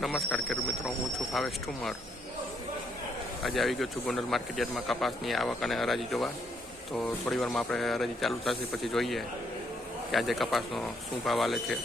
નમસ્કાર ખેડૂત મિત્રો, હું છું ભાવેશ ઠુમર. આજે આવી ગયો છું ગોંડલ માર્કેટ યાર્ડમાં કપાસની આવક અને હરાજી જોવા. તો થોડી વારમાં આપણે હરાજી ચાલુ થશે પછી જોઈએ કે આજે કપાસનો શું ભાવ હાલે છે.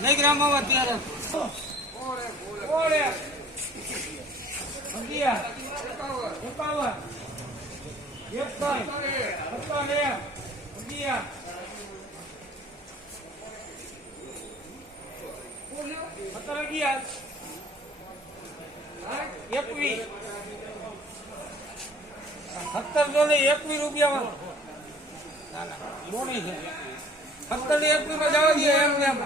નહીં ગ્રામમાં અત્યારે ₹17 રૂપિયા 17 ને 21 માં જવા દઈએ એમ એમ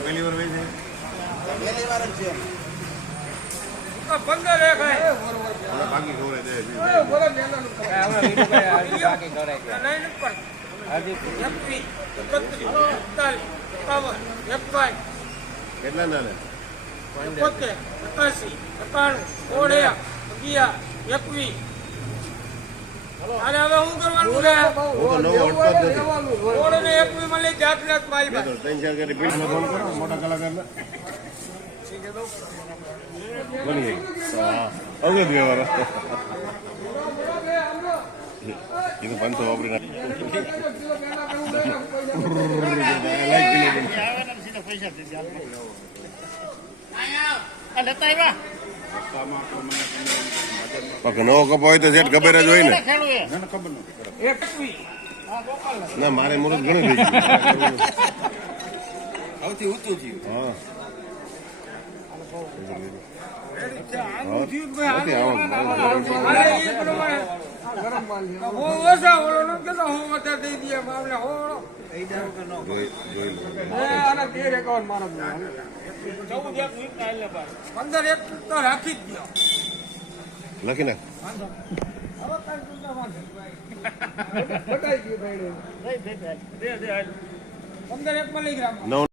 પહેલી વાર વહી છે 15 બાકી ખોરે દે કેટલા ના લે 71 81 91 21 અરે હવે હું કરવાનું છે ઓળે ને 21 માં લઈ જાત મારી પાસે 3-4 કરી બિલમાં ફોન કરો મોટા કલાકારને બની ગઈ હા અવગત વ્યવહાર એ તો 500 વાપરી નવો કપ હોય તો સેટ ખબર જ હોય ને ના મારે મુહૂર્ત ઘણું થઈ ગયું સૌથી ઊંચું થયું હા રાખી જ દો લખી નાખ 15 1 મિલીગ્રામ